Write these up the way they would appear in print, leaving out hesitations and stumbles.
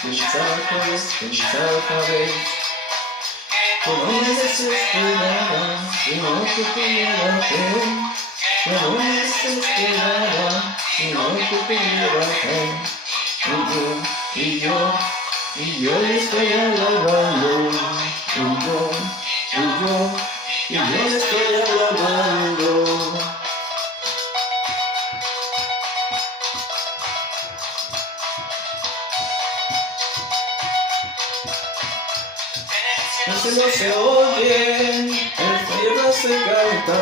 pensar otra vez. Que no me desesperara, sino que tuviera fe. Que no me desesperara, sino que tuviera fe. Y yo le estoy alabando. Y yo le estoy alabando. El cielo se oye, en la tierra se canta.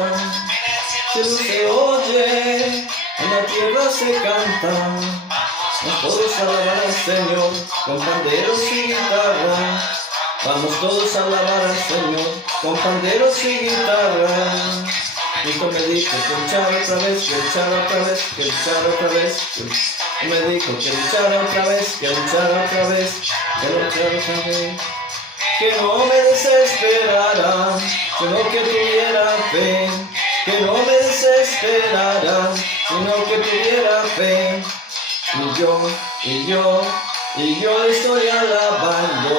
El cielo se oye, en la tierra se canta. Vamos todos a alabar al Señor, con panderos y guitarra. Vamos todos a alabar al Señor, con panderos y guitarra. Cristo me dijo que luchara otra vez, que luchara otra vez, que luchara otra vez. Me dijo que luchara otra vez, que luchara otra vez, que luchara otra vez. Que no me desesperara, sino que tuviera fe. Que no me desesperara, sino que tuviera fe. Y yo le estoy alabando.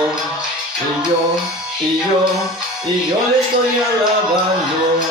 Y yo le estoy alabando.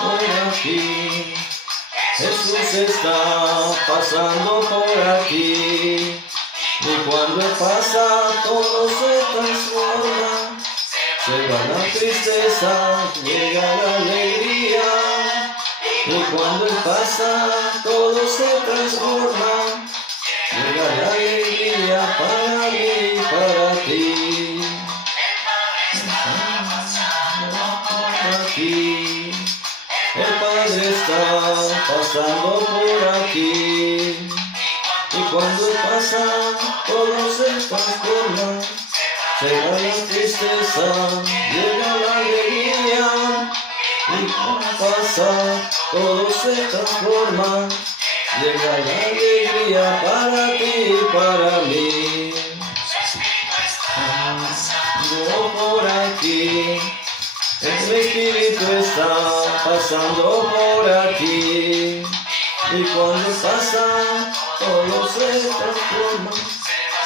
Por aquí, Jesús está pasando por aquí, y cuando pasa todo se transforma, se va la tristeza, llega la alegría, y cuando pasa todo se transforma, llega la alegría para mí y para ti. El Padre está pasando por aquí, y cuando pasa todo se transforma, se va la tristeza, llega la alegría, y cuando pasa todo se transforma, llega la alegría para ti y para mí. Pasando por aquí, el Espíritu está pasando por aquí, y cuando pasa todo se transforma,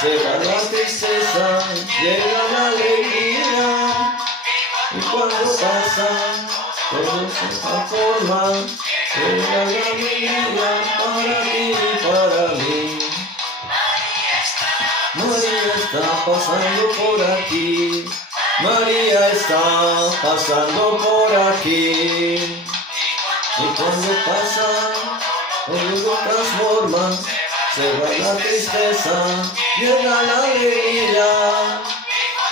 se va la tristeza, llega la alegría, y cuando pasa todo se transforma, llega la alegría para ti y para mí. María está pasando por aquí. María está pasando por aquí, y cuando pasa, todo transforma, se va la tristeza, llega la alegría.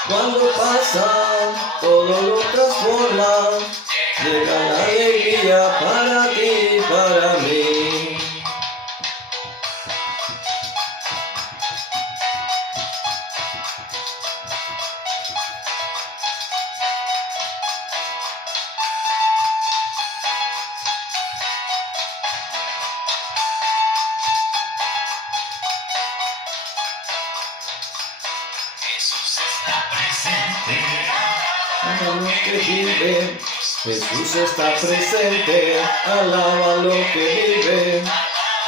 Cuando pasa, todo lo transforma, llega la alegría para ti y para mí. Jesús está presente, alaba lo que vive. Jesús está presente, alaba lo que vive.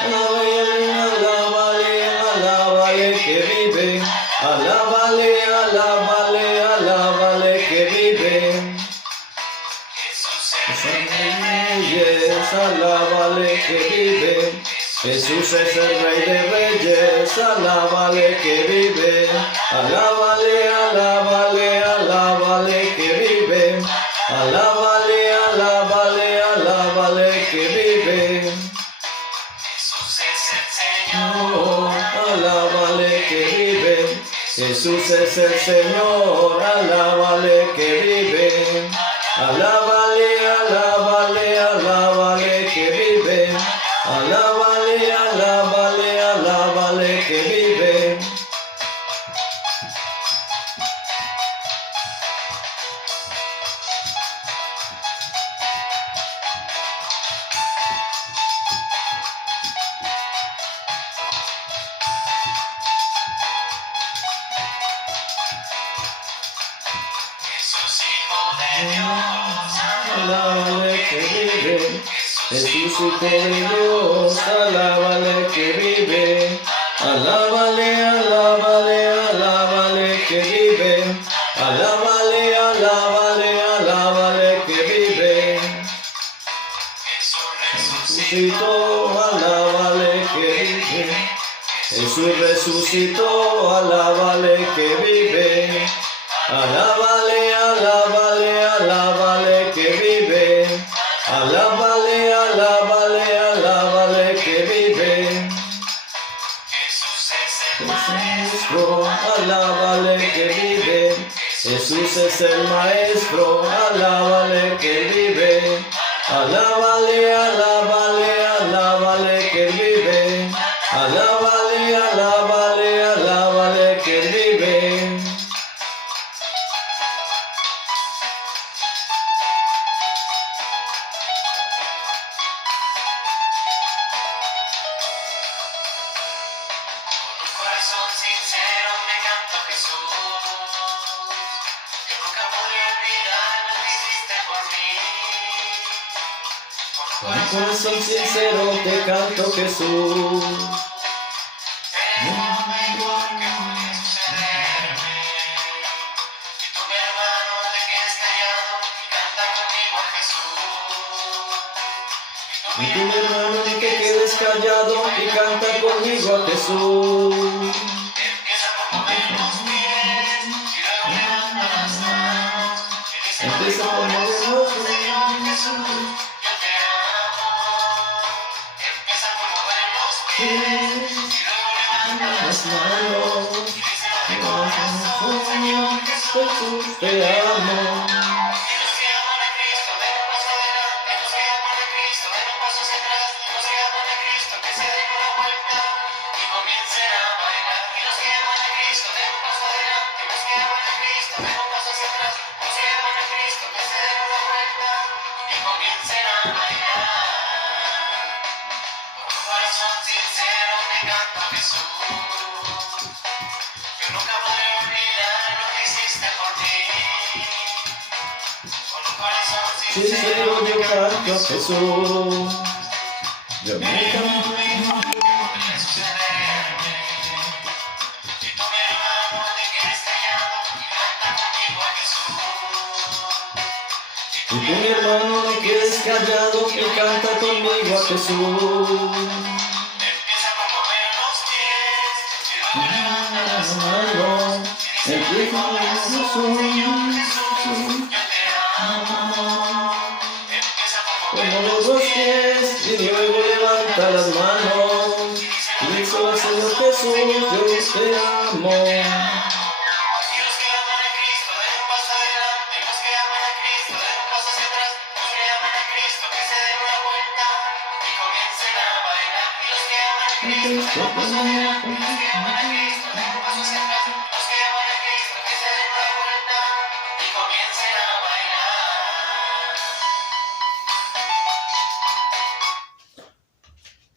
Alábale, alábale, alábale que vive. Alábale, alábale, alábale que vive. Jesús es el Rey de Reyes, alábale que vive. Jesús es el Rey de Reyes, alábale que vive. Alábale, alábale, alábale que vive. Alábale, alábale, alábale que vive. Jesús es el Señor, alábale que vive. Jesús es el Señor, alábale que vive. Alábale, alábale, alábale que vive. Alábale, alábale, alábale que vive. Alábale que vive, Jesús Hijo de Dios, alábale que vive, alábale, alábale, alábale que vive, alábale, alábale, alábale que vive. Resucitó, alábale que vive, Jesús resucitó, alábale que vive, alábale, alábale, alábale que vive, alábale, alábale, alábale que vive. Jesús es el maestro, alábale que vive, Jesús es el maestro, alábale que vive, alábale, alábale, alábale que vive, alábale, alábale, alábale que vive. Corazón sincero me canto a Jesús. Yo nunca podré olvidar lo que hiciste por mí. Con un corazón sincero te canto Jesús. Eres lo mejor que puede sucederme. Y tú, mi hermano, te quedes callado y canta conmigo a Jesús. Y tú, mi hermano, ni que quedes callado y canta conmigo a Jesús. Empieza por mover los pies y luego levanta las manos. Empieza por mover los Señor Jesús, yo te amo. Empieza por mover los pies y luego levanta las manos. manos. Y díselo de corazón, Señor Jesús, Jesús, te amo. y los que aman a Cristo den un paso adelante, los que aman a Cristo den un paso hacia atrás, y los que aman a Cristo que se den una vuelta y comiencen a bailar. Y los que aman a Cristo den un paso adelante, los que aman a Cristo den un paso hacia atrás, los que aman a Cristo que se den una vuelta y comiencen a bailar. Con un corazón sincero me canto a Jesús. Yo nunca podré olvidar lo que hiciste por mí. Con un corazón Sincero yo canto a Jesús. Yo me canto. podría sucederme. Y tú, mi hermano, te quedes callado y canta conmigo a Jesús. Y tú, mi hermano, no quedes callado y canta conmigo a Jesús. Empieza por mover los pies y luego levanta las manos. Manos, empieza por Señor Jesús. Jesús, yo te amo. Empieza por mover Como los pies y luego levanta las manos. Y dice al Señor Jesús, yo te amo. y los que aman a Cristo den un paso adelante, y los que aman a Cristo den un paso hacia atrás, los que aman a Cristo que se den una vuelta y comiencen a bailar. Y los que aman a Cristo den un paso adelante, y los que aman a Cristo den un paso hacia atrás, los que aman a Cristo que se den una vuelta y comiencen a bailar.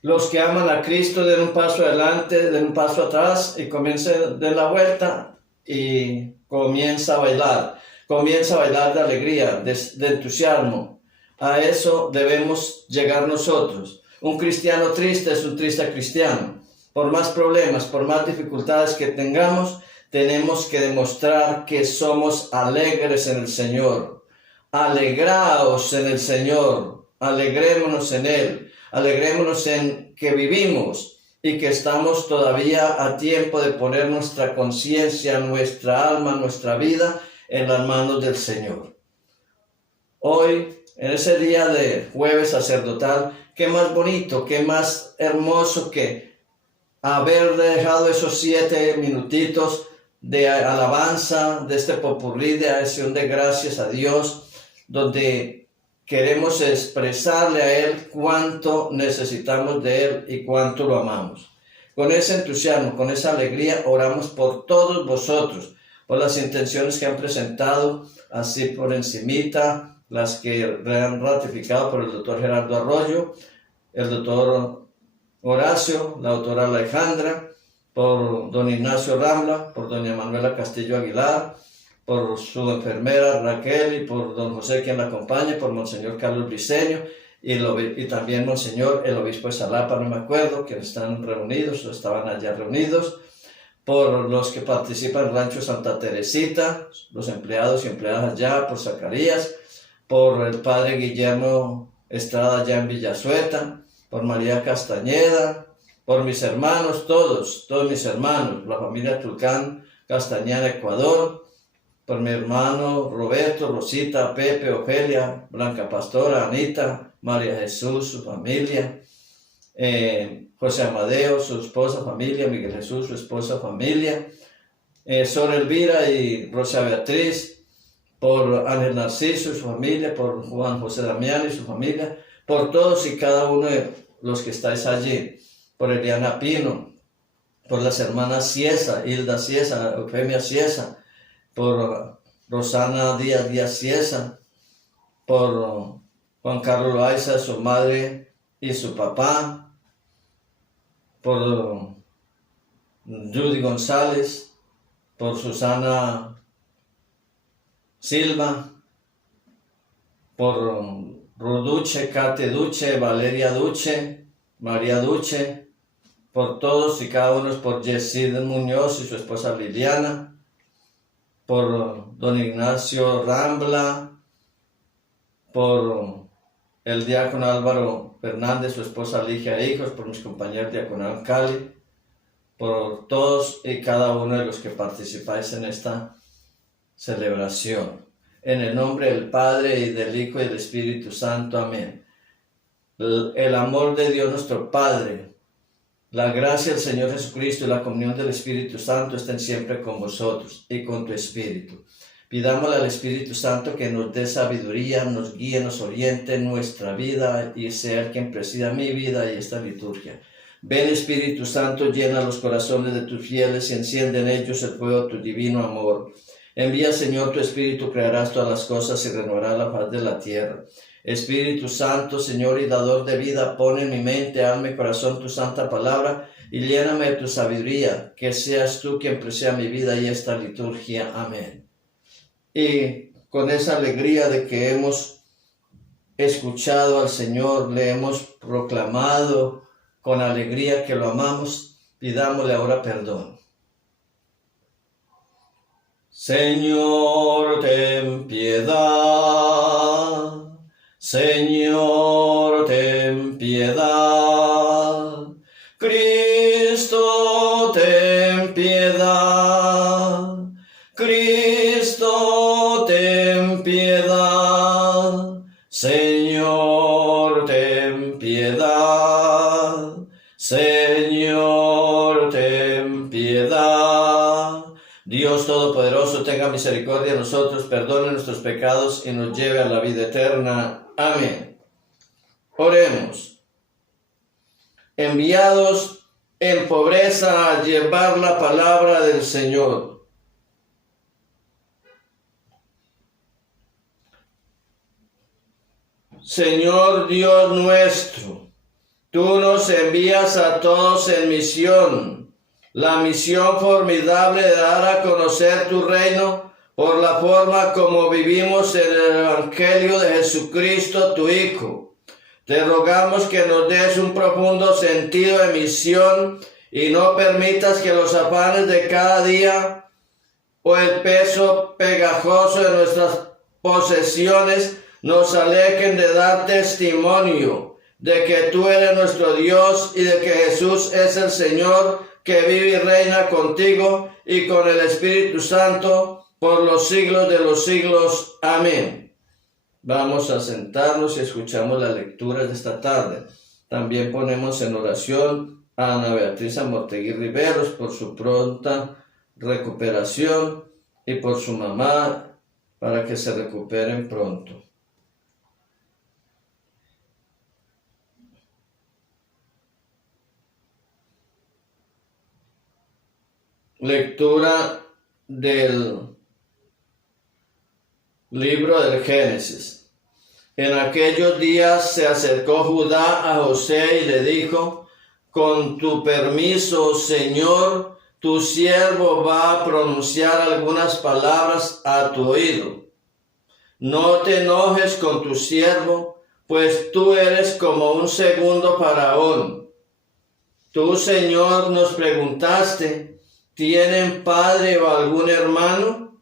Los que aman a Cristo den un paso adelante, den un paso atrás y comiencen de la vuelta y comienza a bailar de alegría, de entusiasmo. A eso debemos llegar nosotros. Un cristiano triste es un triste cristiano. Por más problemas, por más dificultades que tengamos, tenemos que demostrar que somos alegres en el Señor. Alegraos en el Señor, alegrémonos en Él, alegrémonos en que vivimos y que estamos todavía a tiempo de poner nuestra conciencia, nuestra alma, nuestra vida en las manos del Señor. Hoy, en ese día de jueves sacerdotal, qué más bonito, qué más hermoso que haber dejado esos 7 minutitos de alabanza, de este popurrí, de acción de gracias a Dios, donde queremos expresarle a Él cuánto necesitamos de Él y cuánto lo amamos. Con ese entusiasmo, con esa alegría, oramos por todos vosotros, por las intenciones que han presentado, así por encimita, las que han ratificado por el doctor Gerardo Arroyo, el doctor Horacio, la doctora Alejandra, por don Ignacio Rambla, por doña Manuela Castillo Aguilar, por su enfermera Raquel y por don José quien la acompaña, por Monseñor Carlos Briceño y también Monseñor el obispo de Xalapa, no me acuerdo, que están reunidos o estaban allá reunidos, por los que participan en Rancho Santa Teresita, los empleados y empleadas allá, por Zacarías, por el padre Guillermo Estrada allá en Villazueta, por María Castañeda, por mis hermanos, todos mis hermanos, la familia Tulcán Castañeda, Ecuador, por mi hermano Roberto, Rosita, Pepe, Ofelia, Blanca Pastora, Anita, María Jesús, su familia, José Amadeo, su esposa, familia, Miguel Jesús, su esposa, familia, Sor Elvira y Rosa Beatriz, por Ángel Narciso y su familia, por Juan José Damián y su familia, por todos y cada uno de los que estáis allí, por Eliana Pino, por las hermanas Ciesa, Hilda Ciesa, Eufemia Ciesa, por Rosana Díaz Ciesa, por Juan Carlos Loaiza, su madre y su papá, por Judy González, por Susana Silva, por Ruduche, Kate Duche, Valeria Duche, María Duche, por todos y cada uno, por Yesid Muñoz y su esposa Liliana, por don Ignacio Rambla, por el diácono Álvaro Fernández, su esposa Ligia e hijos, por mis compañeros diaconal Cali, por todos y cada uno de los que participáis en esta celebración. En el nombre del Padre, y del Hijo, y del Espíritu Santo. Amén. El amor de Dios nuestro Padre, la gracia del Señor Jesucristo y la comunión del Espíritu Santo estén siempre con vosotros y con tu Espíritu. Pidámosle al Espíritu Santo que nos dé sabiduría, nos guíe, nos oriente en nuestra vida y sea el quien presida mi vida y esta liturgia. Ven, Espíritu Santo, llena los corazones de tus fieles y enciende en ellos el fuego de tu divino amor. Envía, Señor, tu Espíritu, crearás todas las cosas y renovarás la faz de la tierra. Espíritu Santo, Señor y dador de vida, pon en mi mente, alma y corazón tu santa palabra y lléname de tu sabiduría, que seas tú quien presida mi vida y esta liturgia. Amén. Y con esa alegría de que hemos escuchado al Señor, le hemos proclamado con alegría que lo amamos, pidámosle ahora perdón. Señor, ten piedad. Señor, ten piedad. Cristo, ten piedad. Cristo, ten piedad. Señor, ten piedad. Señor, ten piedad. Dios Todopoderoso, tenga misericordia de nosotros, perdone nuestros pecados y nos lleve a la vida eterna. Amén. Oremos. Enviados en pobreza a llevar la palabra del Señor. Señor Dios nuestro, tú nos envías a todos en misión. La misión formidable de dar a conocer tu reino por la forma como vivimos en el Evangelio de Jesucristo, tu Hijo. Te rogamos que nos des un profundo sentido de misión y no permitas que los afanes de cada día o el peso pegajoso de nuestras posesiones nos alejen de dar testimonio de que tú eres nuestro Dios y de que Jesús es el Señor, que vive y reina contigo y con el Espíritu Santo por los siglos de los siglos. Amén. Vamos a sentarnos y escuchamos la lectura de esta tarde. También ponemos en oración a Ana Beatriz Amortegui Riveros por su pronta recuperación y por su mamá para que se recuperen pronto. Lectura del libro del Génesis. En aquellos días se acercó Judá a José y le dijo: con tu permiso, Señor, tu siervo va a pronunciar algunas palabras a tu oído. No te enojes con tu siervo, pues tú eres como un segundo faraón. Tú, Señor, nos preguntaste, ¿tienen padre o algún hermano?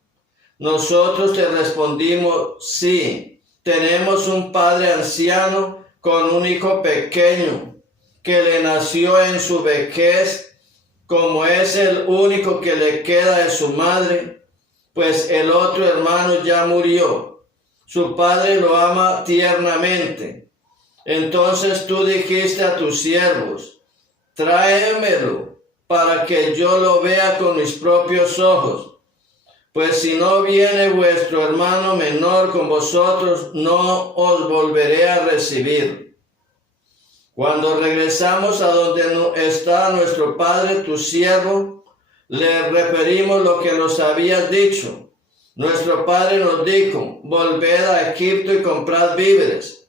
Nosotros te respondimos, sí, tenemos un padre anciano con un hijo pequeño que le nació en su vejez, como es el único que le queda de su madre, pues el otro hermano ya murió. Su padre lo ama tiernamente. Entonces tú dijiste a tus siervos, tráemelo para que yo lo vea con mis propios ojos. Pues si no viene vuestro hermano menor con vosotros, no os volveré a recibir. Cuando regresamos a donde está nuestro padre, tu siervo, le referimos lo que nos habías dicho. Nuestro padre nos dijo, volved a Egipto y comprad víveres.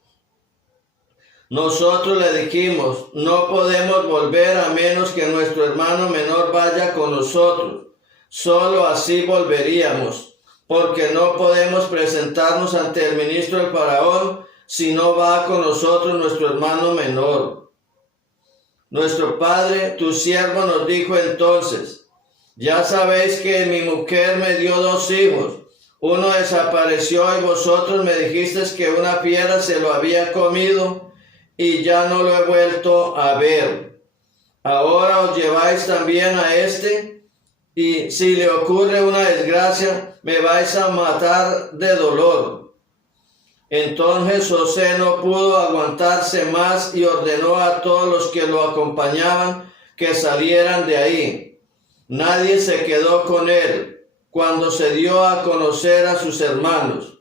Nosotros le dijimos, no podemos volver a menos que nuestro hermano menor vaya con nosotros. Solo así volveríamos, porque no podemos presentarnos ante el ministro del faraón si no va con nosotros nuestro hermano menor. Nuestro padre, tu siervo, nos dijo entonces, ya sabéis que mi mujer me dio 2 hijos. Uno desapareció y vosotros me dijisteis que una fiera se lo había comido y ya no lo he vuelto a ver. Ahora os lleváis también a este y si le ocurre una desgracia me vais a matar de dolor. Entonces José no pudo aguantarse más y ordenó a todos los que lo acompañaban que salieran de ahí. Nadie se quedó con él cuando se dio a conocer a sus hermanos.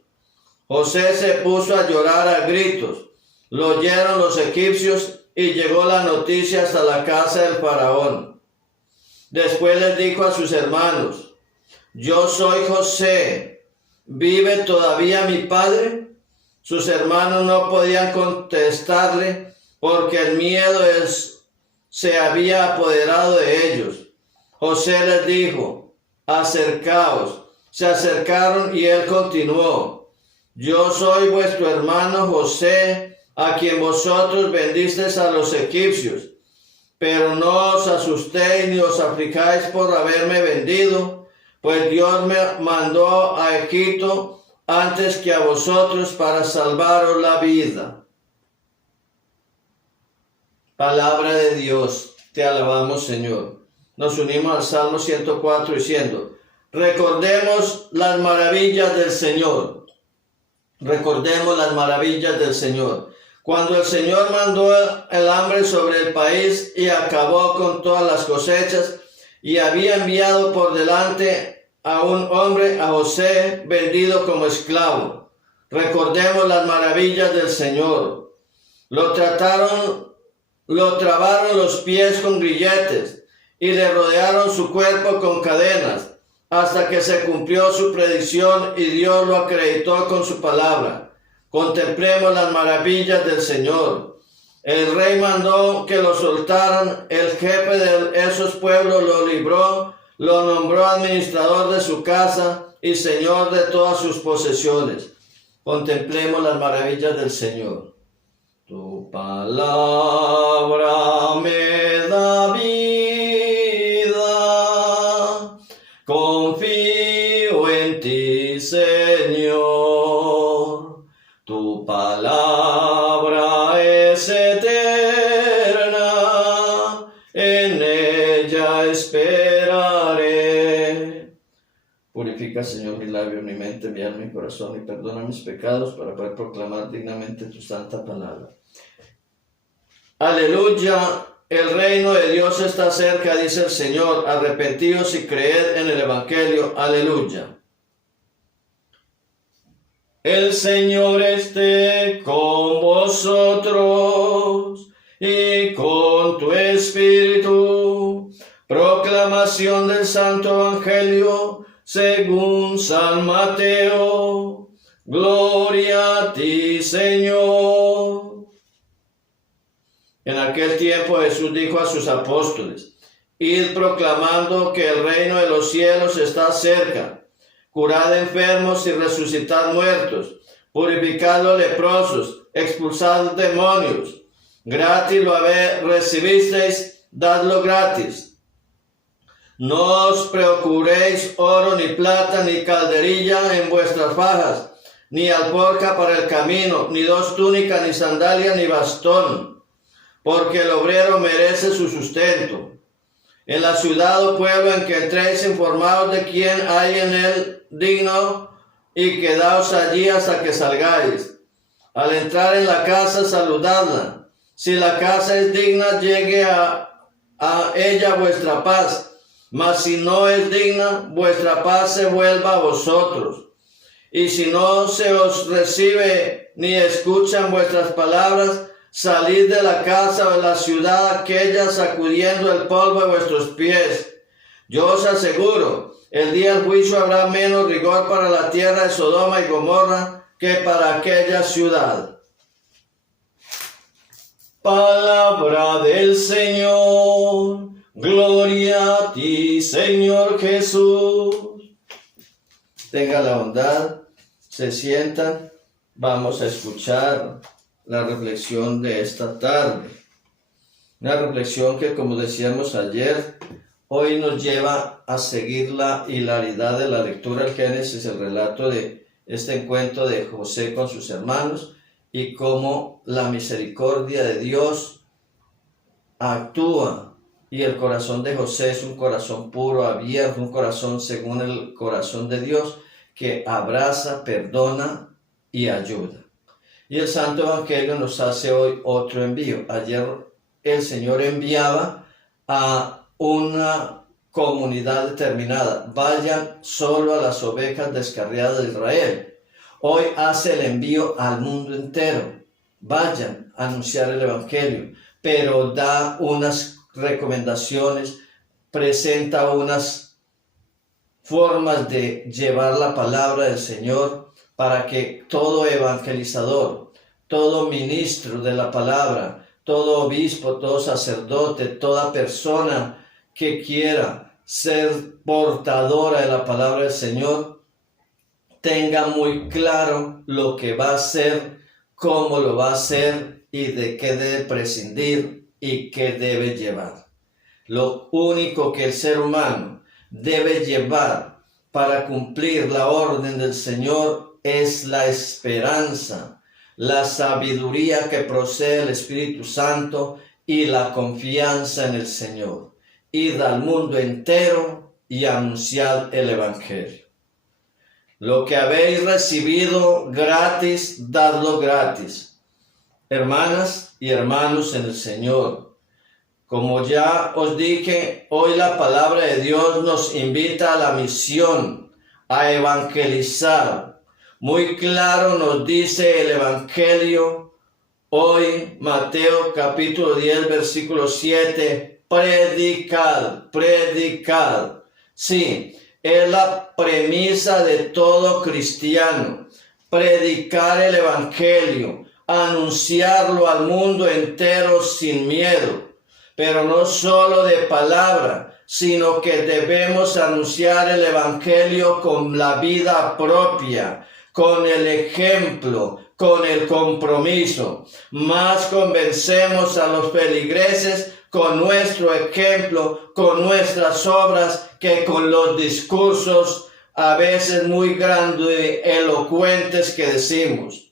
José se puso a llorar a gritos. Lo oyeron los egipcios y llegó la noticia hasta la casa del faraón. Después les dijo a sus hermanos, yo soy José, ¿vive todavía mi padre? Sus hermanos no podían contestarle porque el miedo se había apoderado de ellos. José les dijo, acercaos. Se acercaron y él continuó, yo soy vuestro hermano José, a quien vosotros vendisteis a los egipcios. Pero no os asustéis ni os aflijáis por haberme vendido, pues Dios me mandó a Egipto antes que a vosotros para salvaros la vida. Palabra de Dios, te alabamos, Señor. Nos unimos al Salmo 104 diciendo, recordemos las maravillas del Señor. Recordemos las maravillas del Señor. Cuando el Señor mandó el hambre sobre el país y acabó con todas las cosechas y había enviado por delante a un hombre, a José, vendido como esclavo. Recordemos las maravillas del Señor. Lo trabaron los pies con grilletes y le rodearon su cuerpo con cadenas hasta que se cumplió su predicción y Dios lo acreditó con su palabra. Contemplemos las maravillas del Señor. El rey mandó que lo soltaran, el jefe de esos pueblos lo libró, lo nombró administrador de su casa y señor de todas sus posesiones. Contemplemos las maravillas del Señor. Tu palabra me da vida, confío en ti, Señor. Tu palabra es eterna, en ella esperaré. Purifica, Señor, mi labio, mi mente, mi alma, mi corazón, y perdona mis pecados para poder proclamar dignamente tu santa palabra. Aleluya, el reino de Dios está cerca, dice el Señor. Arrepentíos y creed en el Evangelio. Aleluya. El Señor esté con vosotros y con tu espíritu. Proclamación del Santo Evangelio según San Mateo. Gloria a ti, Señor. En aquel tiempo Jesús dijo a sus apóstoles, Id proclamando que el reino de los cielos está cerca. Curad enfermos y resucitad muertos. Purificad los leprosos, expulsad demonios. Gratis lo recibisteis, dadlo gratis. No os procuréis oro, ni plata, ni calderilla en vuestras fajas, ni alforja para el camino, ni 2 túnicas, ni sandalia, ni bastón, porque el obrero merece su sustento. En la ciudad o pueblo en que entréis, informaos de quién hay en él digno, y quedaos allí hasta que salgáis. Al entrar en la casa, saludadla. Si la casa es digna, llegue a ella vuestra paz. Mas si no es digna, vuestra paz se vuelva a vosotros. Y si no se os recibe ni escuchan vuestras palabras, salid de la casa o de la ciudad aquella sacudiendo el polvo de vuestros pies. Yo os aseguro, el día del juicio habrá menos rigor para la tierra de Sodoma y Gomorra que para aquella ciudad. Palabra del Señor. Gloria a ti, Señor Jesús. Tenga la bondad, se sientan, vamos a escuchar la reflexión de esta tarde. Una reflexión que, como decíamos ayer, hoy nos lleva a seguir la hilaridad de la lectura del Génesis, el relato de este encuentro de José con sus hermanos y cómo la misericordia de Dios actúa. Y el corazón de José es un corazón puro, abierto, un corazón según el corazón de Dios, que abraza, perdona y ayuda. Y el Santo Evangelio nos hace hoy otro envío. Ayer el Señor enviaba a una comunidad determinada. Vayan solo a las ovejas descarriadas de Israel. Hoy hace el envío al mundo entero. Vayan a anunciar el Evangelio, pero da unas recomendaciones, presenta unas formas de llevar la palabra del Señor para que todo evangelizador, todo ministro de la palabra, todo obispo, todo sacerdote, toda persona que quiera ser portadora de la palabra del Señor, tenga muy claro lo que va a hacer, cómo lo va a hacer y de qué debe prescindir y qué debe llevar. Lo único que el ser humano debe llevar para cumplir la orden del Señor es la esperanza, la sabiduría que procede del Espíritu Santo y la confianza en el Señor. Id al mundo entero y anunciad el Evangelio. Lo que habéis recibido gratis, dadlo gratis. Hermanas y hermanos en el Señor, como ya os dije, hoy la palabra de Dios nos invita a la misión, a evangelizar. Muy claro nos dice el Evangelio, hoy Mateo capítulo 10, versículo 7, predicad, predicad. Sí, es la premisa de todo cristiano, predicar el Evangelio, anunciarlo al mundo entero sin miedo, pero no solo de palabra, sino que debemos anunciar el Evangelio con la vida propia, con el ejemplo, con el compromiso. Más convencemos a los feligreses con nuestro ejemplo, con nuestras obras, que con los discursos a veces muy grandilocuentes que decimos.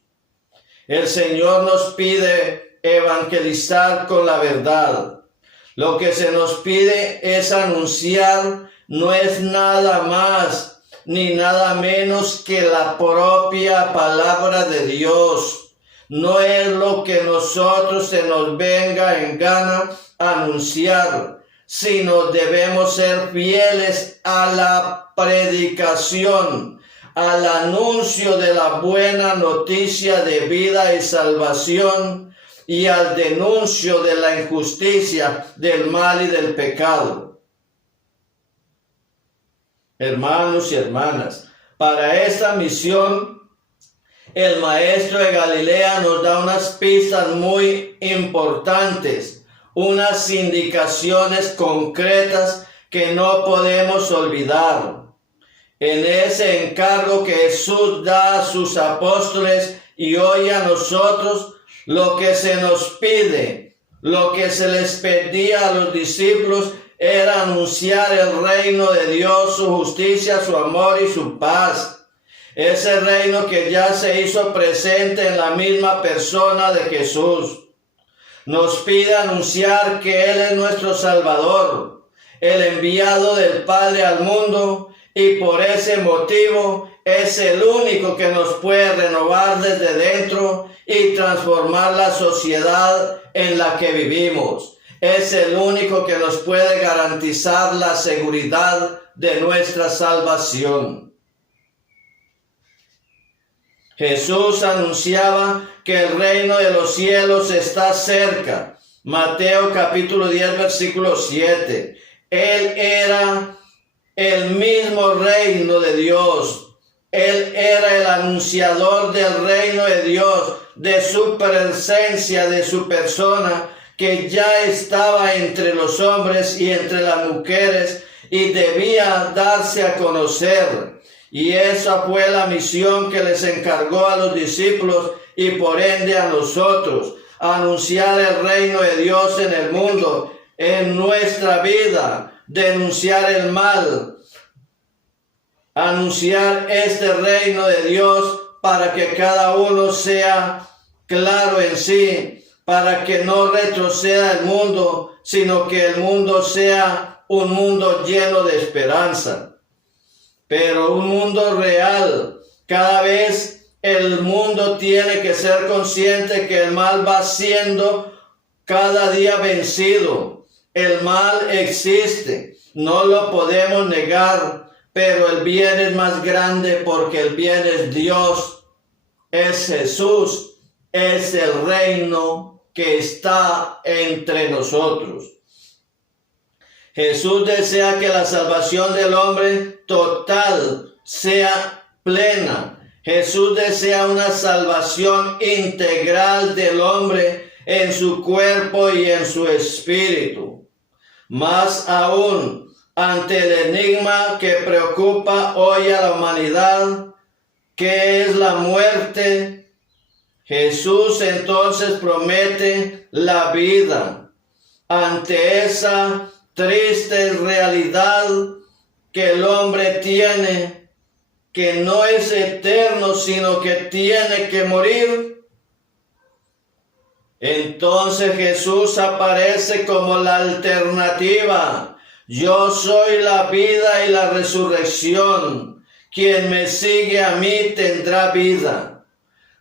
El Señor nos pide evangelizar con la verdad. Lo que se nos pide es anunciar, no es nada más ni nada menos que la propia palabra de Dios. No es lo que nosotros se nos venga en gana anunciar, sino debemos ser fieles a la predicación, al anuncio de la buena noticia de vida y salvación y al denuncio de la injusticia, del mal y del pecado. Hermanos y hermanas, para esta misión, el Maestro de Galilea nos da unas pistas muy importantes, unas indicaciones concretas que no podemos olvidar. En ese encargo que Jesús da a sus apóstoles y hoy a nosotros, lo que se nos pide, lo que se les pedía a los discípulos era anunciar el reino de Dios, su justicia, su amor y su paz. Ese reino que ya se hizo presente en la misma persona de Jesús. Nos pide anunciar que Él es nuestro Salvador, el enviado del Padre al mundo, y por ese motivo es el único que nos puede renovar desde dentro y transformar la sociedad en la que vivimos. Es el único que nos puede garantizar la seguridad de nuestra salvación. Jesús anunciaba que el reino de los cielos está cerca. Mateo capítulo 10 versículo 7. Él era el mismo reino de Dios. Él era el anunciador del reino de Dios, de su presencia, de su persona, que ya estaba entre los hombres y entre las mujeres y debía darse a conocer. Y esa fue la misión que les encargó a los discípulos y por ende a nosotros, anunciar el reino de Dios en el mundo, en nuestra vida, denunciar el mal, anunciar este reino de Dios para que cada uno sea claro en sí, para que no retroceda el mundo, sino que el mundo sea un mundo lleno de esperanza. Pero un mundo real. Cada vez el mundo tiene que ser consciente que el mal va siendo cada día vencido. El mal existe, no lo podemos negar, pero el bien es más grande porque el bien es Dios, es Jesús, es el reino que está entre nosotros. Jesús desea que la salvación del hombre total sea plena. Jesús desea una salvación integral del hombre en su cuerpo y en su espíritu. Más aún, ante el enigma que preocupa hoy a la humanidad, que es la muerte, Jesús entonces promete la vida. Ante esa triste realidad que el hombre tiene, que no es eterno, sino que tiene que morir, entonces Jesús aparece como la alternativa. Yo soy la vida y la resurrección. Quien me sigue a mí tendrá vida.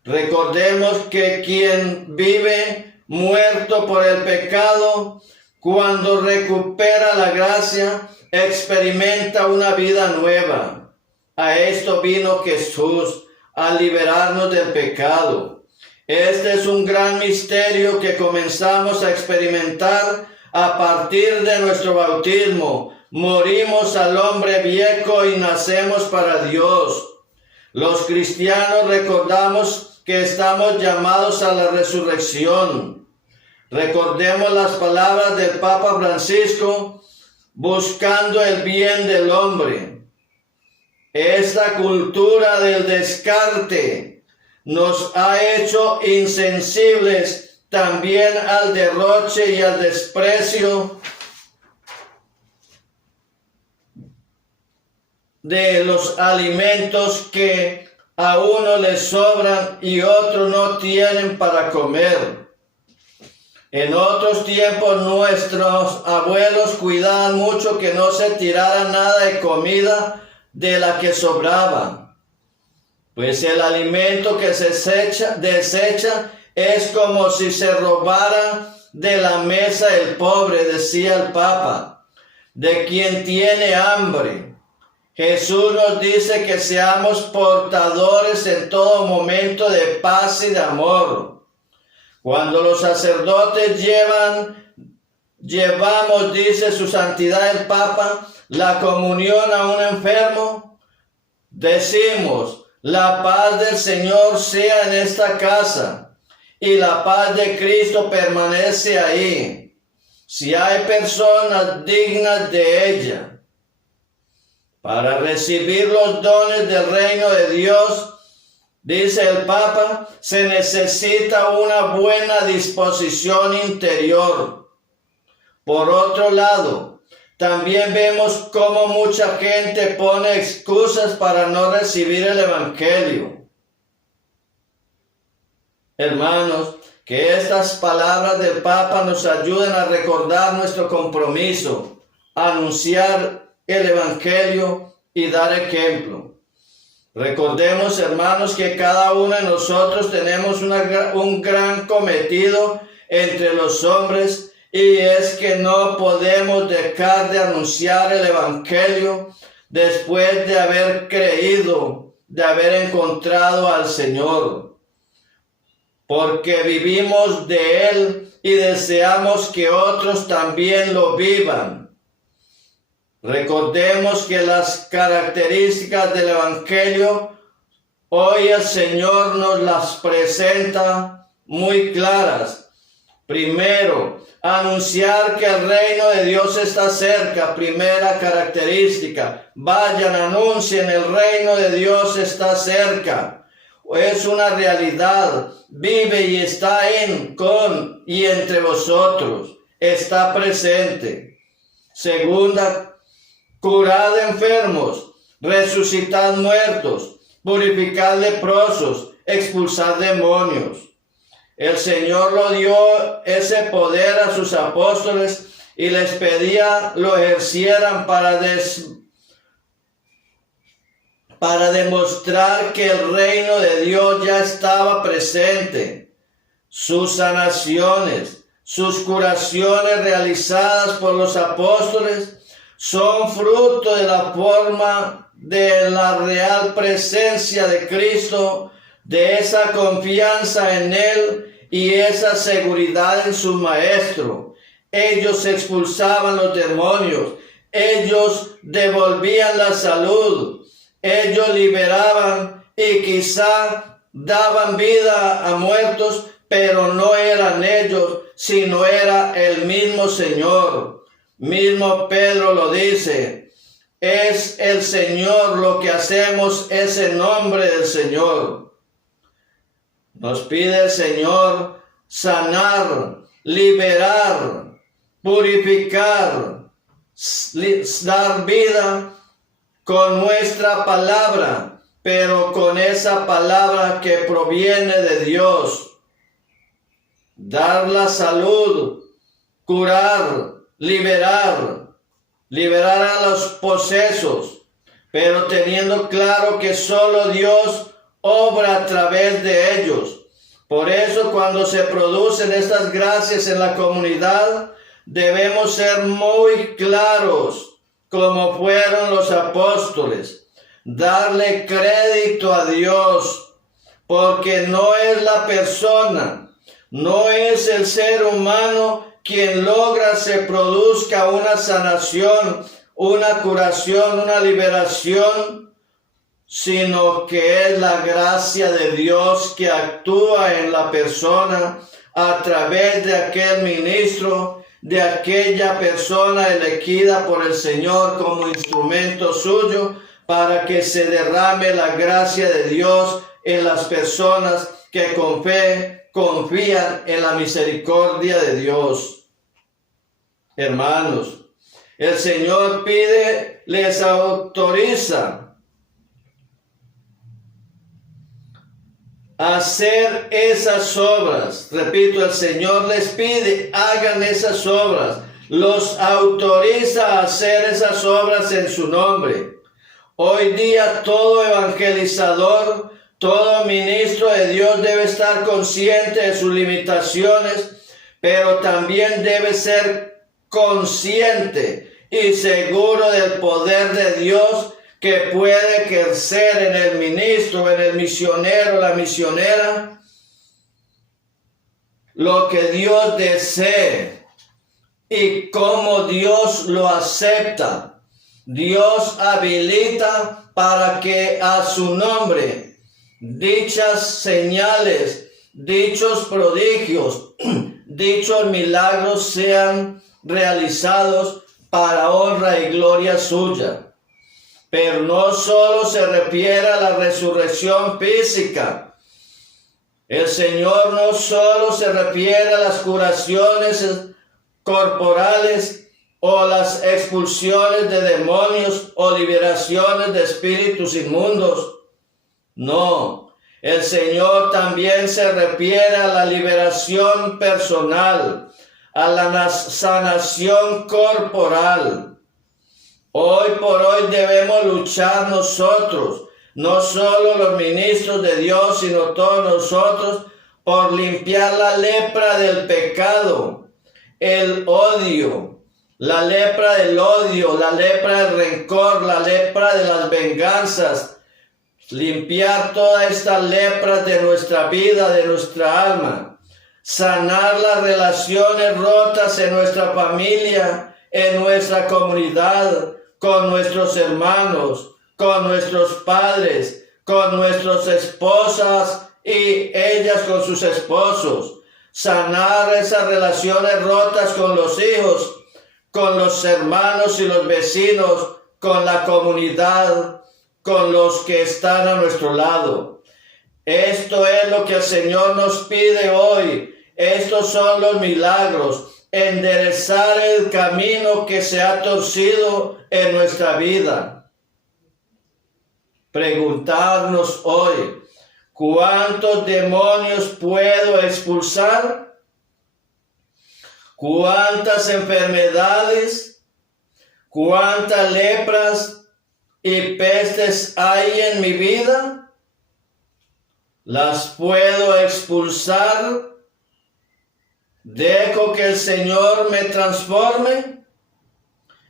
Recordemos que quien vive muerto por el pecado, cuando recupera la gracia, experimenta una vida nueva. A esto vino Jesús, a liberarnos del pecado. Este es un gran misterio que comenzamos a experimentar a partir de nuestro bautismo. Morimos al hombre viejo y nacemos para Dios. Los cristianos recordamos que estamos llamados a la resurrección. Recordemos las palabras del Papa Francisco, buscando el bien del hombre. Esta cultura del descarte nos ha hecho insensibles también al derroche y al desprecio de los alimentos que a uno le sobran y otros no tienen para comer. En otros tiempos nuestros abuelos cuidaban mucho que no se tirara nada de comida de la que sobraba, pues el alimento que se desecha es como si se robara de la mesa el pobre, decía el Papa, de quien tiene hambre. Jesús nos dice que seamos portadores en todo momento de paz y de amor. Cuando los sacerdotes llevamos, dice su santidad el Papa, la comunión a un enfermo, decimos, la paz del Señor sea en esta casa y la paz de Cristo permanece ahí. si hay personas dignas de ella. Para recibir los dones del reino de Dios, dice el Papa, se necesita una buena disposición interior. Por otro lado, también vemos cómo mucha gente pone excusas para no recibir el Evangelio. Hermanos, que estas palabras del Papa nos ayuden a recordar nuestro compromiso, a anunciar el Evangelio y dar ejemplo. Recordemos, hermanos, que cada uno de nosotros tenemos un gran cometido entre los hombres, y es que no podemos dejar de anunciar el Evangelio después de haber creído, de haber encontrado al Señor. Porque vivimos de Él y deseamos que otros también lo vivan. Recordemos que las características del Evangelio, hoy el Señor nos las presenta muy claras. Primero, anunciar que el reino de Dios está cerca. Primera característica, vayan, anuncien, el reino de Dios está cerca. Es una realidad, vive y está con y entre vosotros, está presente. Segunda, curad enfermos, resucitad muertos, purificad leprosos, expulsad demonios. El Señor lo dio ese poder a sus apóstoles y les pedía lo ejercieran para demostrar que el reino de Dios ya estaba presente. Sus sanaciones, sus curaciones realizadas por los apóstoles son fruto de la forma de la real presencia de Cristo, de esa confianza en Él y esa seguridad en su Maestro. Ellos expulsaban los demonios, ellos devolvían la salud, ellos liberaban y quizá daban vida a muertos, pero no eran ellos, sino era el mismo Señor. Mismo Pedro lo dice, es el Señor, lo que hacemos es en nombre del Señor. Nos pide el Señor sanar, liberar, purificar, dar vida con nuestra palabra, pero con esa palabra que proviene de Dios. Dar la salud, curar, liberar a los posesos, pero teniendo claro que solo Dios obra a través de ellos. Por eso, cuando se producen estas gracias en la comunidad, debemos ser muy claros, como fueron los apóstoles, darle crédito a Dios, porque no es la persona, no es el ser humano quien logra se produzca una sanación, una curación, una liberación, sino que es la gracia de Dios que actúa en la persona a través de aquel ministro, de aquella persona elegida por el Señor como instrumento suyo, para que se derrame la gracia de Dios en las personas que con fe confían en la misericordia de Dios. Hermanos, el Señor pide, les autoriza hacer esas obras. Repito, el Señor les pide, hagan esas obras. Los autoriza a hacer esas obras en su nombre. Hoy día todo evangelizador, todo ministro de Dios debe estar consciente de sus limitaciones, pero también debe ser consciente y seguro del poder de Dios que puede ejercer en el ministro, en el misionero, la misionera, lo que Dios desee y cómo Dios lo acepta. Dios habilita para que a su nombre dichas señales, dichos prodigios, dichos milagros sean realizados para honra y gloria suya. Pero no solo se refiere a la resurrección física. El Señor no solo se refiere a las curaciones corporales o las expulsiones de demonios o liberaciones de espíritus inmundos. No, el Señor también se refiere a la liberación personal, a la sanación corporal. Hoy por hoy debemos luchar nosotros, no solo los ministros de Dios, sino todos nosotros, por limpiar la lepra del pecado, el odio, la lepra del odio, la lepra del rencor, la lepra de las venganzas, limpiar toda esta lepra de nuestra vida, de nuestra alma, sanar las relaciones rotas en nuestra familia, en nuestra comunidad, con nuestros hermanos, con nuestros padres, con nuestras esposas y ellas con sus esposos, sanar esas relaciones rotas con los hijos, con los hermanos y los vecinos, con la comunidad, con los que están a nuestro lado. Esto es lo que el Señor nos pide hoy. Estos son los milagros, enderezar el camino que se ha torcido en nuestra vida. Preguntarnos hoy, ¿cuántos demonios puedo expulsar? ¿Cuántas enfermedades? ¿Cuántas lepras y pestes hay en mi vida? ¿Las puedo expulsar? ¿Dejo que el Señor me transforme?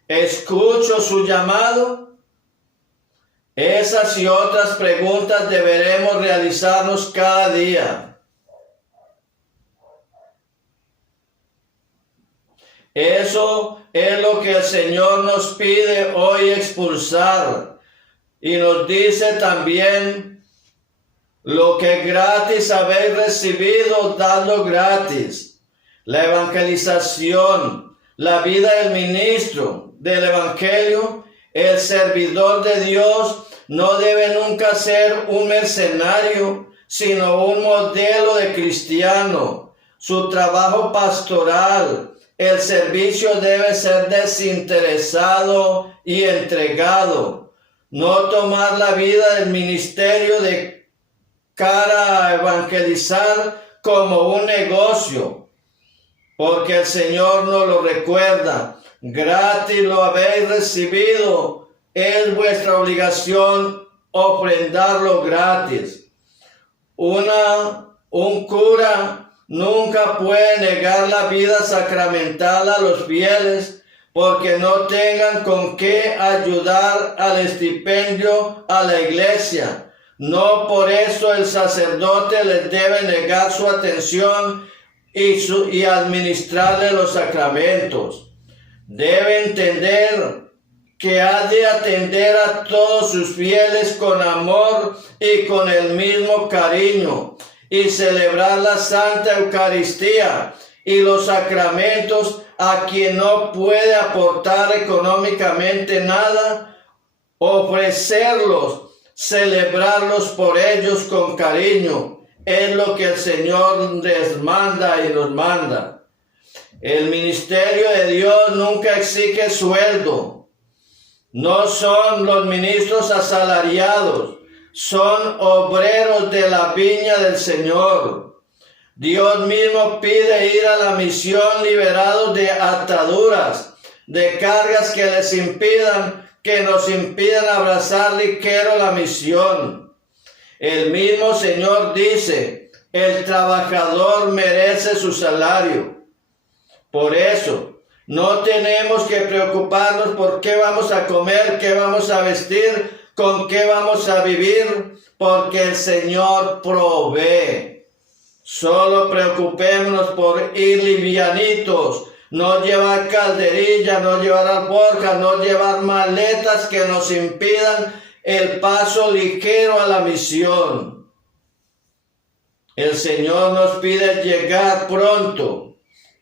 ¿Escucho su llamado? Esas y otras preguntas deberemos realizarnos cada día. Eso es lo que el Señor nos pide hoy expulsar. Y nos dice también, lo que gratis habéis recibido, dadlo gratis. La evangelización, la vida del ministro del Evangelio, el servidor de Dios, no debe nunca ser un mercenario, sino un modelo de cristiano. Su trabajo pastoral, el servicio debe ser desinteresado y entregado. No tomar la vida del ministerio de cara a evangelizar como un negocio, porque el Señor nos lo recuerda. Gratis lo habéis recibido, es vuestra obligación ofrendarlo gratis. Un cura nunca puede negar la vida sacramental a los fieles porque no tengan con qué ayudar al estipendio a la iglesia. No por eso el sacerdote les debe negar su atención y administrarle los sacramentos. Debe entender que ha de atender a todos sus fieles con amor y con el mismo cariño y celebrar la Santa Eucaristía y los sacramentos a quien no puede aportar económicamente nada, ofrecerlos, celebrarlos por ellos con cariño. Es lo que el Señor les manda y nos manda. El ministerio de Dios nunca exige sueldo. No son los ministros asalariados, son obreros de la viña del Señor. Dios mismo pide ir a la misión liberados de ataduras, de cargas que nos impidan abrazar ligero la misión. El mismo Señor dice, el trabajador merece su salario. Por eso, no tenemos que preocuparnos por qué vamos a comer, qué vamos a vestir, con qué vamos a vivir, porque el Señor provee. Solo preocupémonos por ir livianitos, no llevar calderilla, no llevar alforja, no llevar maletas que nos impidan el paso ligero a la misión. El Señor nos pide llegar pronto.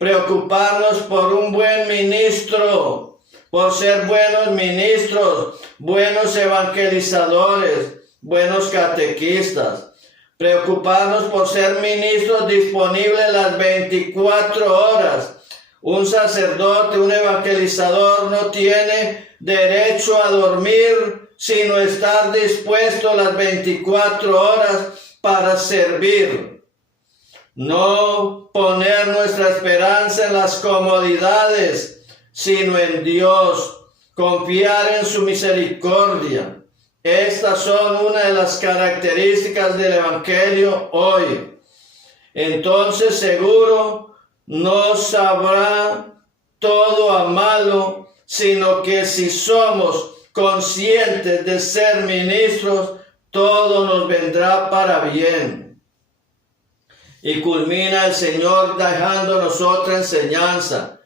preocuparnos por un buen ministro, por ser buenos ministros, buenos evangelizadores, buenos catequistas. Preocuparnos por ser ministros disponibles las 24 horas. Un sacerdote, un evangelizador no tiene derecho a dormir, sino estar dispuesto las 24 horas para servir. No poner nuestra esperanza en las comodidades, sino en Dios. Confiar en su misericordia. Estas son una de las características del Evangelio hoy. Entonces seguro no sabrá todo a malo, sino que si somos conscientes de ser ministros, todo nos vendrá para bien. Y culmina el Señor dejándonos otra enseñanza.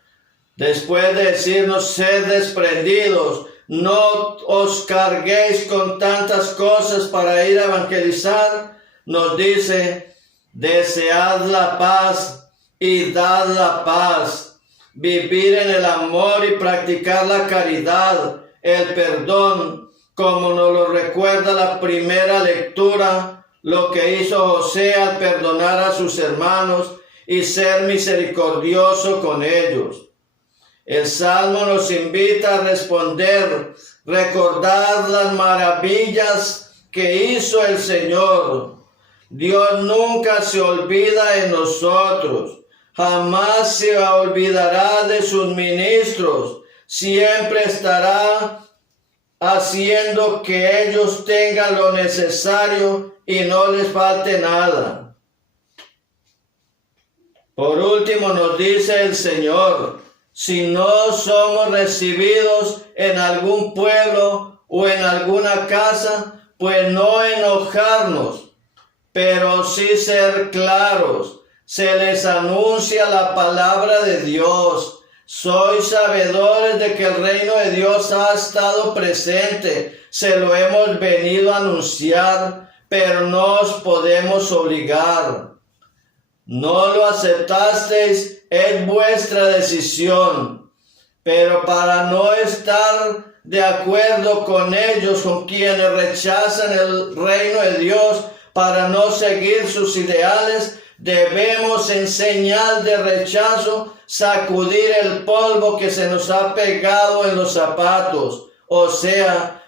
Después de decirnos, sed desprendidos, no os carguéis con tantas cosas para ir a evangelizar, nos dice, desead la paz y dad la paz, vivir en el amor y practicar la caridad, el perdón, como nos lo recuerda la primera lectura, lo que hizo José al perdonar a sus hermanos y ser misericordioso con ellos. El Salmo nos invita a responder, recordad las maravillas que hizo el Señor. Dios nunca se olvida de nosotros, jamás se olvidará de sus ministros, siempre estará haciendo que ellos tengan lo necesario y no les falte nada. Por último nos dice el Señor, si no somos recibidos en algún pueblo o en alguna casa, pues no enojarnos, pero sí ser claros. Se les anuncia la palabra de Dios. Sois sabedores de que el reino de Dios ha estado presente. Se lo hemos venido a anunciar, pero no os podemos obligar. No lo aceptasteis, es vuestra decisión, pero para no estar de acuerdo con ellos, con quienes rechazan el reino de Dios, para no seguir sus ideales, debemos en señal de rechazo sacudir el polvo que se nos ha pegado en los zapatos, o sea,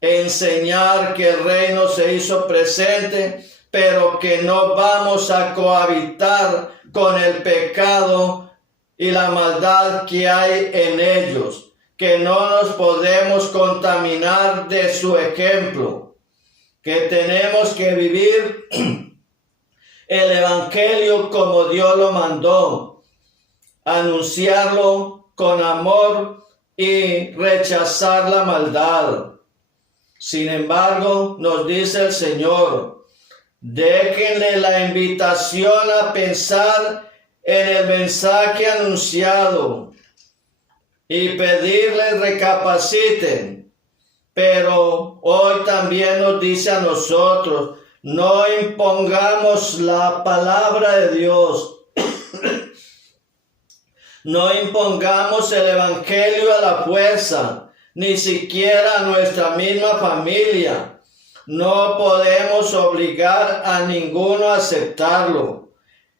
enseñar que el reino se hizo presente, pero que no vamos a cohabitar con el pecado y la maldad que hay en ellos, que no nos podemos contaminar de su ejemplo, que tenemos que vivir el Evangelio como Dios lo mandó, anunciarlo con amor y rechazar la maldad. Sin embargo, nos dice el Señor, déjenle la invitación a pensar en el mensaje anunciado y pedirles recapaciten. Pero hoy también nos dice a nosotros, no impongamos la palabra de Dios. No impongamos el Evangelio a la fuerza, ni siquiera a nuestra misma familia. No podemos obligar a ninguno a aceptarlo.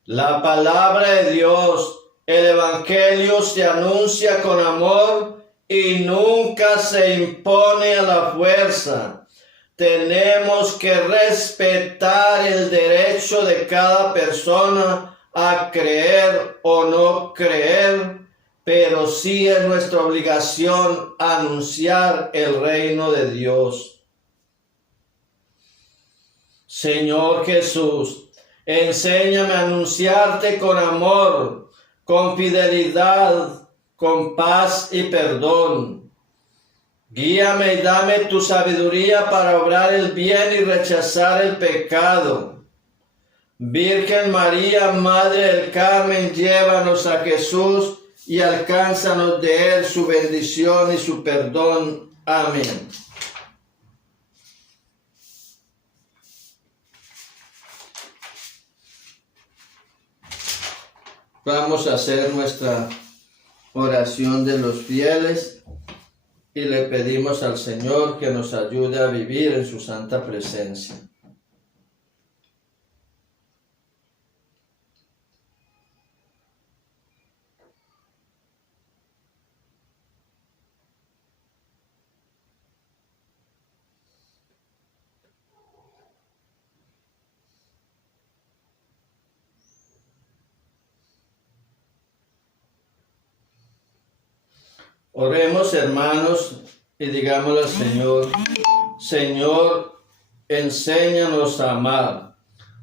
La palabra de Dios, el Evangelio se anuncia con amor y nunca se impone a la fuerza. Tenemos que respetar el derecho de cada persona a creer o no creer, pero sí es nuestra obligación anunciar el reino de Dios. Señor Jesús, enséñame a anunciarte con amor, con fidelidad, con paz y perdón. Guíame y dame tu sabiduría para obrar el bien y rechazar el pecado. Virgen María, Madre del Carmen, llévanos a Jesús y alcánzanos de él su bendición y su perdón. Amén. Vamos a hacer nuestra oración de los fieles y le pedimos al Señor que nos ayude a vivir en su santa presencia. Oremos, hermanos, y digámosle al Señor: Señor, enséñanos a amar,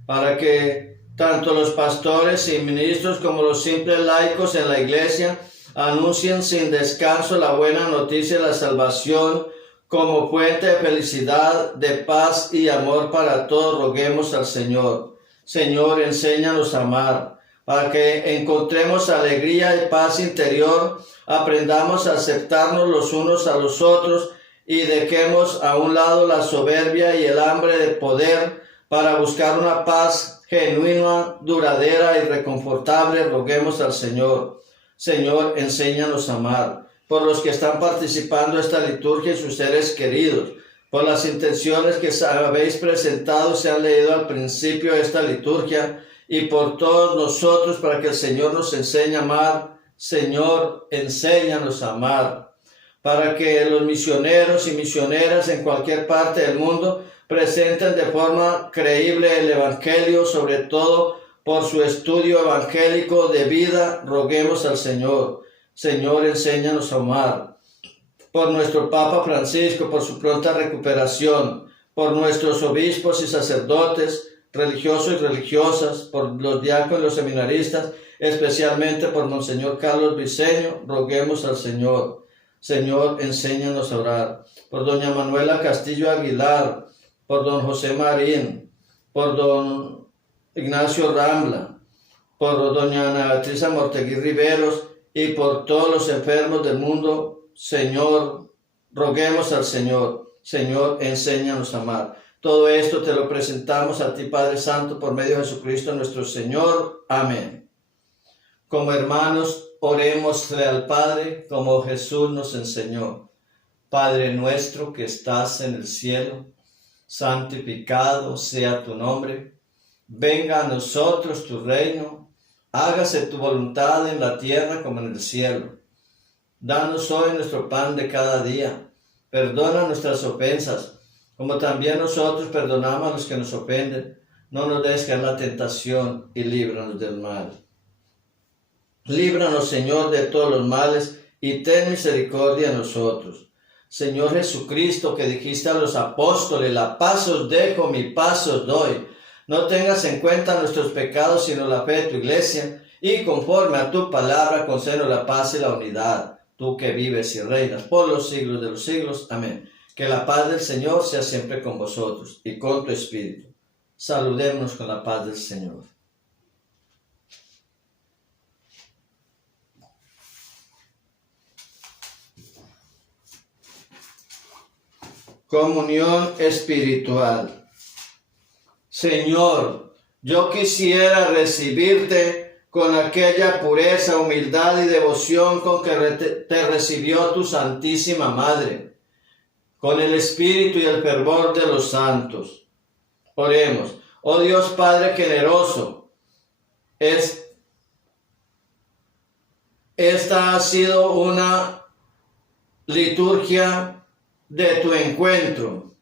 para que tanto los pastores y ministros como los simples laicos en la iglesia anuncien sin descanso la buena noticia de la salvación como fuente de felicidad, de paz y amor para todos. Roguemos al Señor. Señor, enséñanos a amar, para que encontremos alegría y paz interior, aprendamos a aceptarnos los unos a los otros y dejemos a un lado la soberbia y el hambre de poder para buscar una paz genuina, duradera y reconfortable. Roguemos al Señor. Señor, enséñanos a amar. Por los que están participando en esta liturgia y sus seres queridos, por las intenciones que habéis presentado, se han leído al principio de esta liturgia, y por todos nosotros, para que el Señor nos enseñe a amar. Señor, enséñanos a amar, para que los misioneros y misioneras en cualquier parte del mundo presenten de forma creíble el Evangelio, sobre todo por su estudio evangélico de vida. Roguemos al Señor. Señor, enséñanos a amar. Por nuestro Papa Francisco, por su pronta recuperación, por nuestros obispos y sacerdotes, religiosos y religiosas, por los diáconos y los seminaristas, especialmente por Monseñor Carlos Briceño, roguemos al Señor. Señor, enséñanos a orar. Por doña Manuela Castillo Aguilar, por don José Marín, por don Ignacio Rambla, por doña Ana Beatriz Mortegui Riveros y por todos los enfermos del mundo. Señor, roguemos al Señor. Señor, enséñanos a amar. Todo esto te lo presentamos a ti, Padre Santo, por medio de Jesucristo nuestro Señor. Amén. Como hermanos, orémosle al Padre como Jesús nos enseñó. Padre nuestro que estás en el cielo, santificado sea tu nombre. Venga a nosotros tu reino. Hágase tu voluntad en la tierra como en el cielo. Danos hoy nuestro pan de cada día. Perdona nuestras ofensas, como también nosotros perdonamos a los que nos ofenden. No nos dejes caer en la tentación y líbranos del mal. Líbranos, Señor, de todos los males y ten misericordia de nosotros. Señor Jesucristo, que dijiste a los apóstoles: la paz os dejo, mi paz os doy. No tengas en cuenta nuestros pecados, sino la fe de tu iglesia, y conforme a tu palabra, concédenos la paz y la unidad. Tú que vives y reinas por los siglos de los siglos. Amén. Que la paz del Señor sea siempre con vosotros y con tu espíritu. Saludémonos con la paz del Señor. Comunión espiritual. Señor, yo quisiera recibirte con aquella pureza, humildad y devoción con que te recibió tu Santísima Madre, con el espíritu y el fervor de los santos. Oremos. Oh Dios Padre generoso, esta ha sido una liturgia de tu encuentro,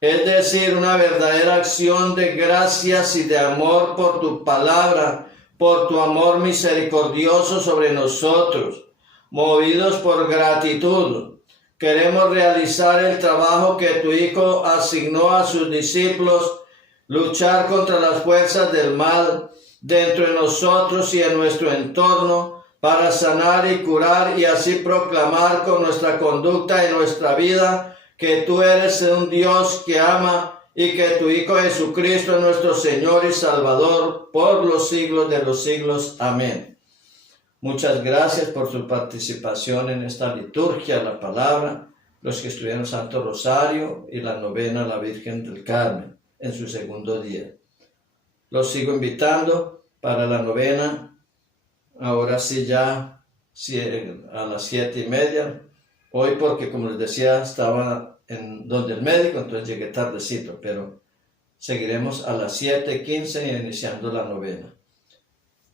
es decir, una verdadera acción de gracias y de amor por tu palabra, por tu amor misericordioso sobre nosotros. Movidos por gratitud, queremos realizar el trabajo que tu Hijo asignó a sus discípulos, luchar contra las fuerzas del mal dentro de nosotros y en nuestro entorno, para sanar y curar y así proclamar con nuestra conducta y nuestra vida que tú eres un Dios que ama y que tu Hijo Jesucristo es nuestro Señor y Salvador por los siglos de los siglos. Amén. Muchas gracias por su participación en esta liturgia, la palabra, los que estuvieron el Santo Rosario y la novena a la Virgen del Carmen en su segundo día. Los sigo invitando para la novena ahora sí ya a las 7:30. Hoy porque, como les decía, estaba en donde el médico, entonces llegué tardecito, pero seguiremos a las 7:15 iniciando la novena.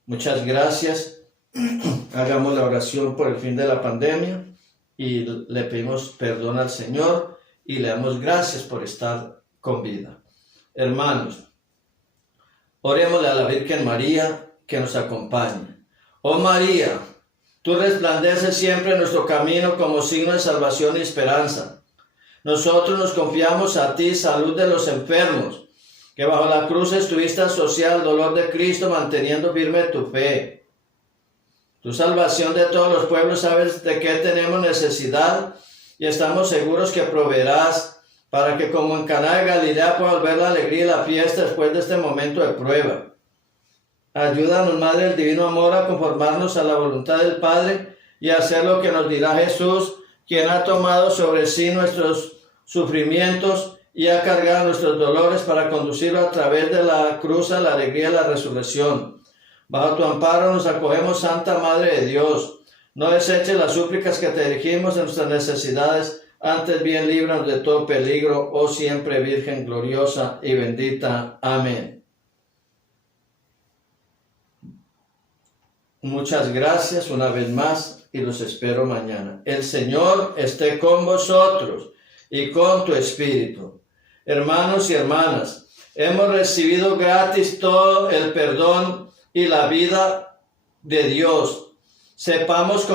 Muchas gracias. Hagamos la oración por el fin de la pandemia y le pedimos perdón al Señor y le damos gracias por estar con vida. Hermanos, orémosle a la Virgen María que nos acompañe. Oh María, tú resplandeces siempre en nuestro camino como signo de salvación y esperanza. Nosotros nos confiamos a ti, salud de los enfermos, que bajo la cruz estuviste asociado al dolor de Cristo, manteniendo firme tu fe. Tu salvación de todos los pueblos, sabes de qué tenemos necesidad y estamos seguros que proveerás para que, como en Caná de Galilea, pueda volver la alegría y la fiesta después de este momento de prueba. Ayúdanos, Madre del Divino Amor, a conformarnos a la voluntad del Padre y a hacer lo que nos dirá Jesús, quien ha tomado sobre sí nuestros sufrimientos y ha cargado nuestros dolores para conducirlo a través de la cruz a la alegría y la resurrección. Bajo tu amparo nos acogemos, Santa Madre de Dios. No deseches las súplicas que te dirigimos en nuestras necesidades, antes bien líbranos de todo peligro, oh siempre Virgen gloriosa y bendita. Amén. Muchas gracias una vez más y los espero mañana. El Señor esté con vosotros y con tu espíritu. Hermanos y hermanas, hemos recibido gratis todo el perdón y la vida de Dios. Sepamos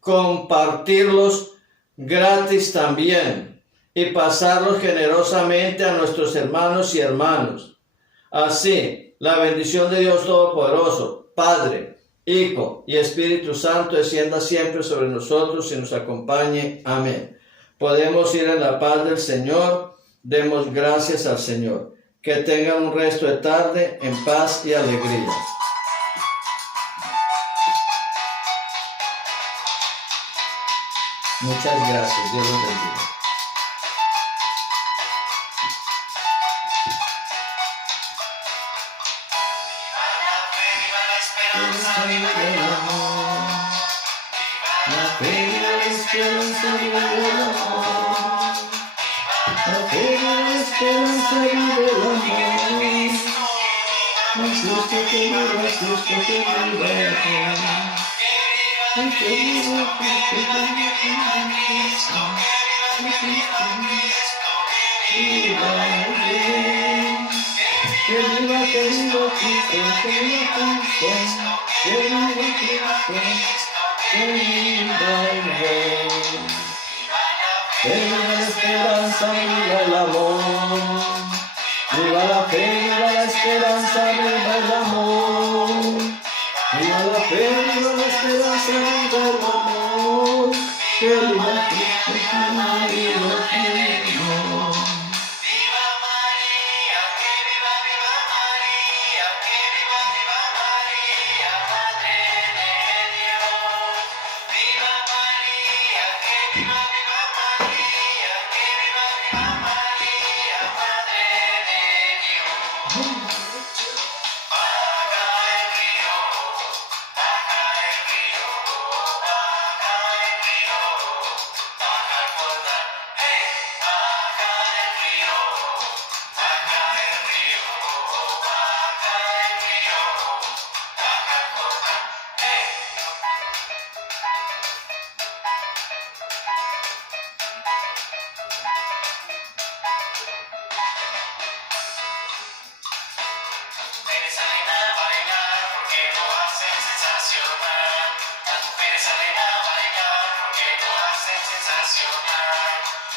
compartirlos gratis también y pasarlos generosamente a nuestros hermanos y hermanas. Así, la bendición de Dios Todopoderoso, Padre, Hijo y Espíritu Santo descienda siempre sobre nosotros y nos acompañe. Amén. Podemos ir en la paz del Señor. Demos gracias al Señor. Que tengan un resto de tarde en paz y alegría. Muchas gracias. Dios los bendiga. La fe y la esperanza vive el amor. La fe y la esperanza vive el amor. Más Cristo que viva, Cristo que viva. Que viva Cristo, que viva Cristo, que viva Cristo, que viva Cristo. Viva el Rey, viva la esperanza, viva el amor, viva la fe, viva la esperanza, viva el amor, viva la fe, viva la esperanza, viva el amor, que viva Cristo, que viva Cristo.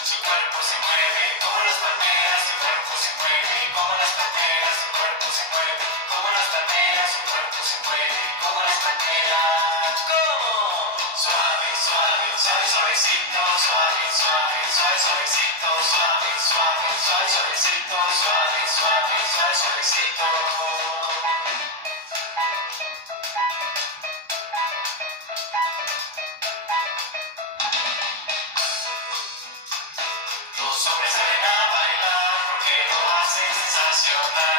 Su cuerpo se mueve como las palmeras, su cuerpo se mueve como las palmeras, su cuerpo se mueve como las palmeras, su cuerpo se mueve como las palmeras. ¿Cómo? Suave, suave, suave, suavecito, suave, suave, suave, suavecito, suave, suave, suave, suavecito, suave, suave, suave, suavecito. Los hombres salen a bailar porque lo hacen sensacional.